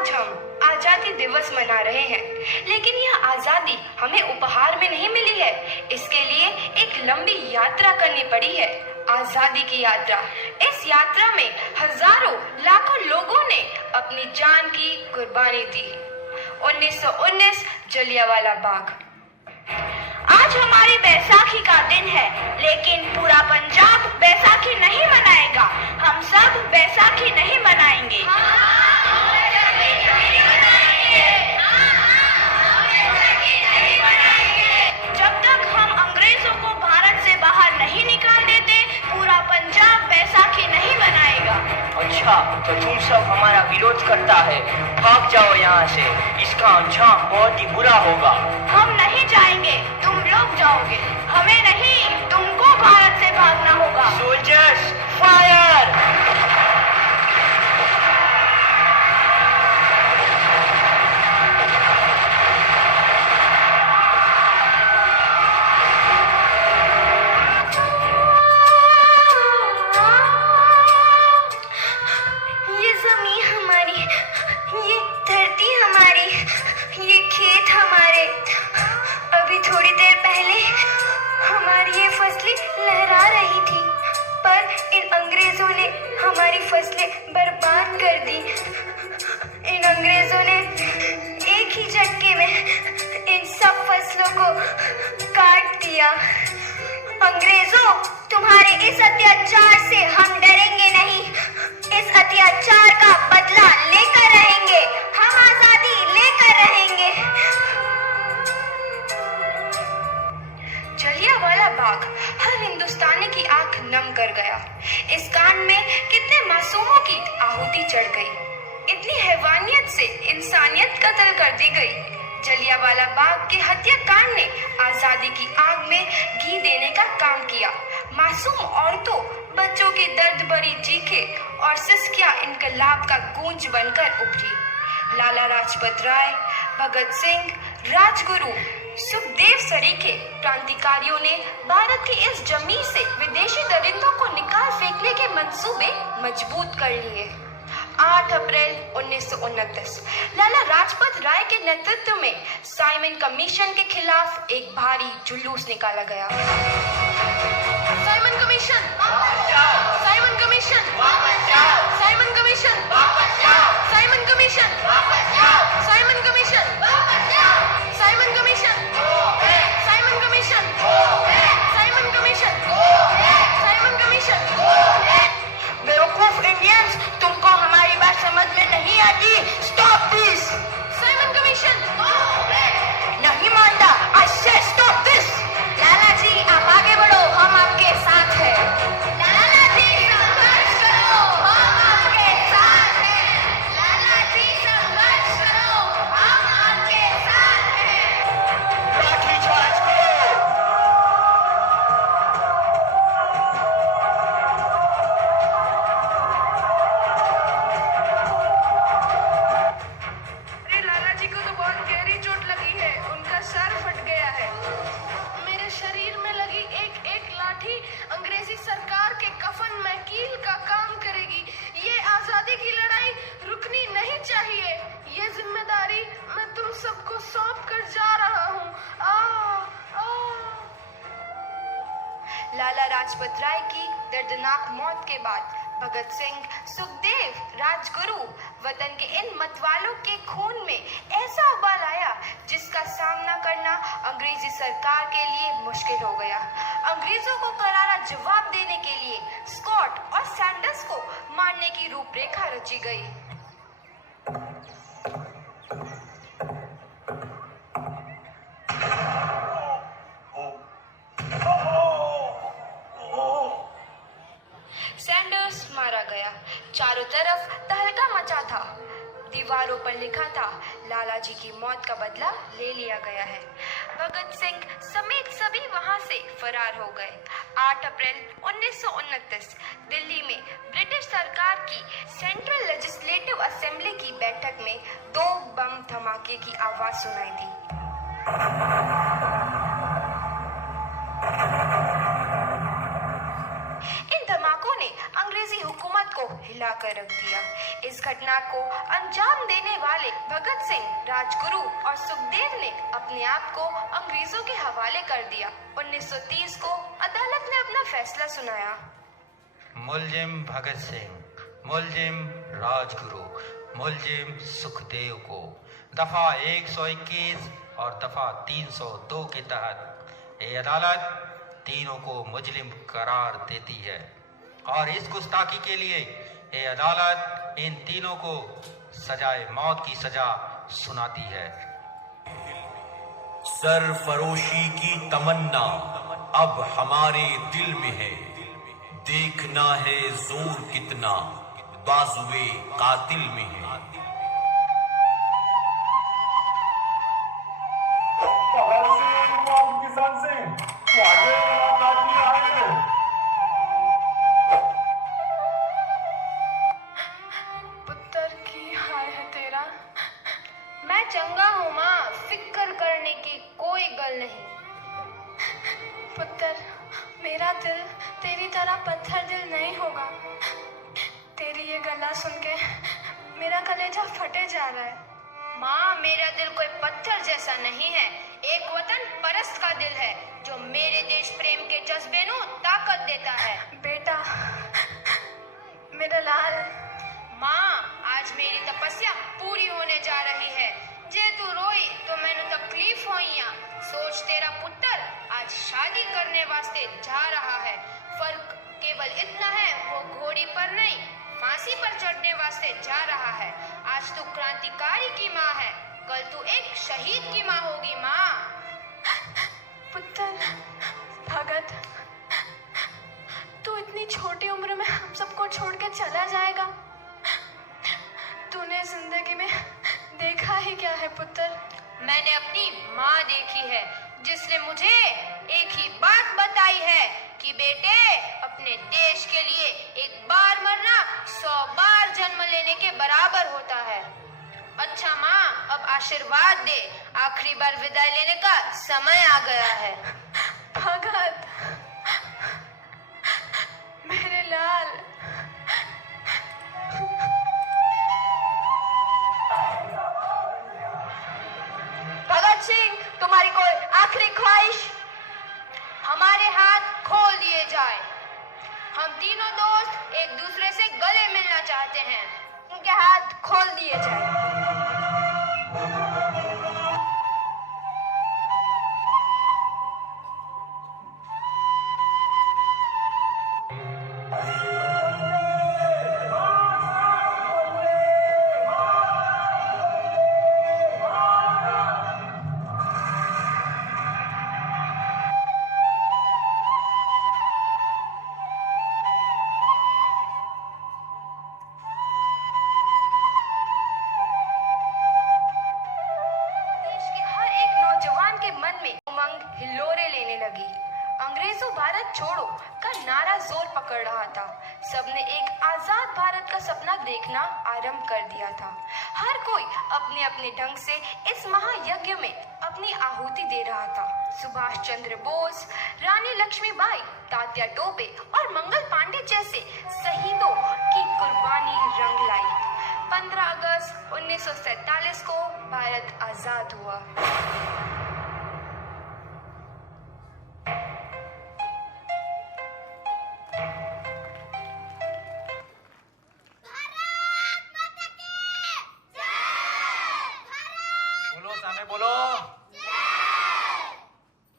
आज हम आजादी दिवस मना रहे हैं, लेकिन यह आजादी हमें उपहार में नहीं मिली है। इसके लिए एक लंबी यात्रा करनी पड़ी है, आजादी की यात्रा। इस यात्रा में हजारों लाखों लोगों ने अपनी जान की कुर्बानी दी। 1919 जलियांवाला बाग। आज हमारी बैसाखी का दिन है, लेकिन पूरा पंजाब बैसाखी नहीं मनाएगा। हम सब बैसाखी नहीं मनाएंगे। जब तक हम अंग्रेजों को भारत से बाहर नहीं निकाल देते, पूरा पंजाब बैसाखी नहीं मनाएगा। अच्छा, तो तुम सब हमारा विरोध करता है, भाग जाओ यहाँ से। इसका अंजाम बहुत ही बुरा होगा। हम नहीं जाएंगे, तुम लोग जाओगे। हमें नहीं, तुमको भारत से भागना होगा। Soldiers, fire! ये जमीन हमारी, ये धरती हमारी, ये खेत हमारे। अभी थोड़ी देर पहले हमारी ये फसलें लहरा रही थी, पर इन अंग्रेजों ने हमारी फसलें बर्बाद कर दी। इन अंग्रेजों ने एक ही झटके में इन सब फसलों को काट दिया। अंग्रेजों, तुम्हारे इस अत्याचार से हम डरेंगे नहीं। इस अत्याचार का बदला लेकर रहेंगे। हम आजादी लेकर रहेंगे। जलियांवाला बाग हर हिंदुस्तानी की आंख नम कर गया। इस कांड में कितने मासूमों की आहुति चढ़ गई। इतनी हैवानियत से इंसानियत कत्ल कर दी गई। जलियांवाला बाग के हत्याकांड ने आजादी की आग में घी देने का काम किया। मासूम औरतों, बच्चों की दर्द भरी चीखें और सिसकियां इनकलाब का गूंज बनकर उभरी। लाला लाजपत राय, भगत सिंह, राजगुरु, सुखदेव सरीखे क्रांतिकारियों ने भारत की इस जमीन से विदेशी दरिंदों को निकाल फेंकने के मंसूबे मजबूत कर लिए। 8 अप्रैल 1929 लाला लाजपत राय के नेतृत्व में साइमन कमीशन के खिलाफ एक भारी जुलूस निकाला गया। Simon commission, Simon commission, Simon commission, Simon commission, Simon commission, Simon commission, Simon commission, Simon commission, Simon commission. बेवकूफ इंडियंस, तुमको हमारी बात समझ में नहीं आती। Stop this. Simon commission. नहीं मानता। आई से स्टॉप दिस। लाला जी, आप आगे बढ़ो, हम आपके साथ हैं। लाला जी, संघर्ष करो, हम आपके साथ हैं। लाला जी, संघर्ष करो, हम आपके साथ हैं। लाठीचार्ज करो। अरे लाला जी को तो बहुत गहरी चोट लगी है, उनका सर फट गया है। मेरे शरीर में लगी एक एक लाठी अंग्रेजी सरकार के कफन में कील का काम करेगी। ये आजादी की लड़ाई रुकनी नहीं चाहिए। ये जिम्मेदारी मैं तुम सबको सौंप कर जा रहा हूँ। लाला लाजपत राय की दर्दनाक मौत के बाद भगत सिंह, सुखदेव, राजगुरु वतन के इन मतवालों के खून में ऐसा उबाल आया जिसका सामना करना अंग्रेजी सरकार के लिए मुश्किल हो गया। अंग्रेजों को करारा जवाब देने के लिए स्कॉट और सैंडर्स को मारने की रूपरेखा रची गई। सैंडर्स मारा गया। चारों तरफ तहलका मचा था। दीवारों पर लिखा था, लाला जी की मौत का बदला ले लिया गया है। भगत सिंह समेत सभी वहां से फरार हो गए। 8 अप्रैल 1929 दिल्ली में ब्रिटिश सरकार की सेंट्रल लेजिस्लेटिव असेंबली की बैठक में 2 बम धमाके की आवाज सुनाई दी। इन धमाकों ने अंग्रेज अंग्रेजी हुकूमत को हिलाकर रख दिया। इस घटना को अंजाम देने वाले भगत सिंह, राजगुरु और सुखदेव ने अपने आप को अंग्रेजों के हवाले कर दिया। 1930 को अदालत ने अपना फैसला सुनाया। मुलजिम भगत सिंह, मुलजिम राजगुरु, मुलजिम सुखदेव को दफा 121 और दफा 302 के तहत ये अदालत तीनों को मुजरिम करार देती है और इस गुस्ताखी के लिए ये अदालत इन तीनों को सजाए मौत की सजा सुनाती है। सरफरोशी की तमन्ना अब हमारे दिल में है, देखना है जोर कितना बाजुए कातिल में है। पुत्र की हाय है तेरा। मैं चंगा हूँ माँ, फिक्र करने की कोई गल नहीं। पुत्र, मेरा दिल तेरी तरह पत्थर दिल नहीं होगा। तेरी ये गला सुन के मेरा कलेजा फटे जा रहा है। माँ, मेरा दिल कोई पत्थर जैसा नहीं है, एक वतन परस्त का दिल है जो मेरे देश प्रेम के जज्बे को ताकत देता है। बेटा, मेरा लाल। माँ, आज मेरी तपस्या पूरी होने जा रही है। जे तू रोई तो मैंने तकलीफ होइया। सोच, तेरा पुत्र आज शादी करने वास्ते जा रहा है। फर्क केवल इतना है, वो घोड़ी पर नहीं फांसी पर चढ़ने वास्ते जा रहा है। आज तू क्रांतिकारी की माँ है, कल तू एक शहीद की माँ होगी। माँ, पुत्र भगत, तू इतनी छोटी उम्र में हम सबको छोड़ के चला जाएगा। तूने जिंदगी में देखा ही क्या है पुत्र? मैंने अपनी माँ देखी है जिसने मुझे एक ही बात बताई है कि बेटे, अपने देश के लिए एक बार मरना 100 बार जन्म लेने के बराबर होता है। अच्छा माँ, अब आशीर्वाद दे, आखिरी बार विदाई लेने का समय आ गया है। भगत, मेरे लाल। भगत सिंह, तुम्हारी कोई आखिरी ख्वाहिश? हमारे हाथ खोल दिए जाए। हम तीनों दोस्त एक दूसरे से गले मिलना चाहते हैं। उनके हाथ खोल दिए जाए। हिलोरे लेने लगी। अंग्रेजों भारत छोड़ो का नारा जोर पकड़ रहा था। सबने एक आजाद भारत का सपना देखना आरंभ कर दिया था। हर कोई अपने अपने ढंग से इस महायज्ञ में अपनी आहुति दे रहा था। सुभाष चंद्र बोस, रानी लक्ष्मीबाई, तात्या टोपे और मंगल पांडे जैसे शहीदों की कुर्बानी रंग लाई। 15 अगस्त 1947 को भारत आजाद हुआ। बोलो सामने बोलो।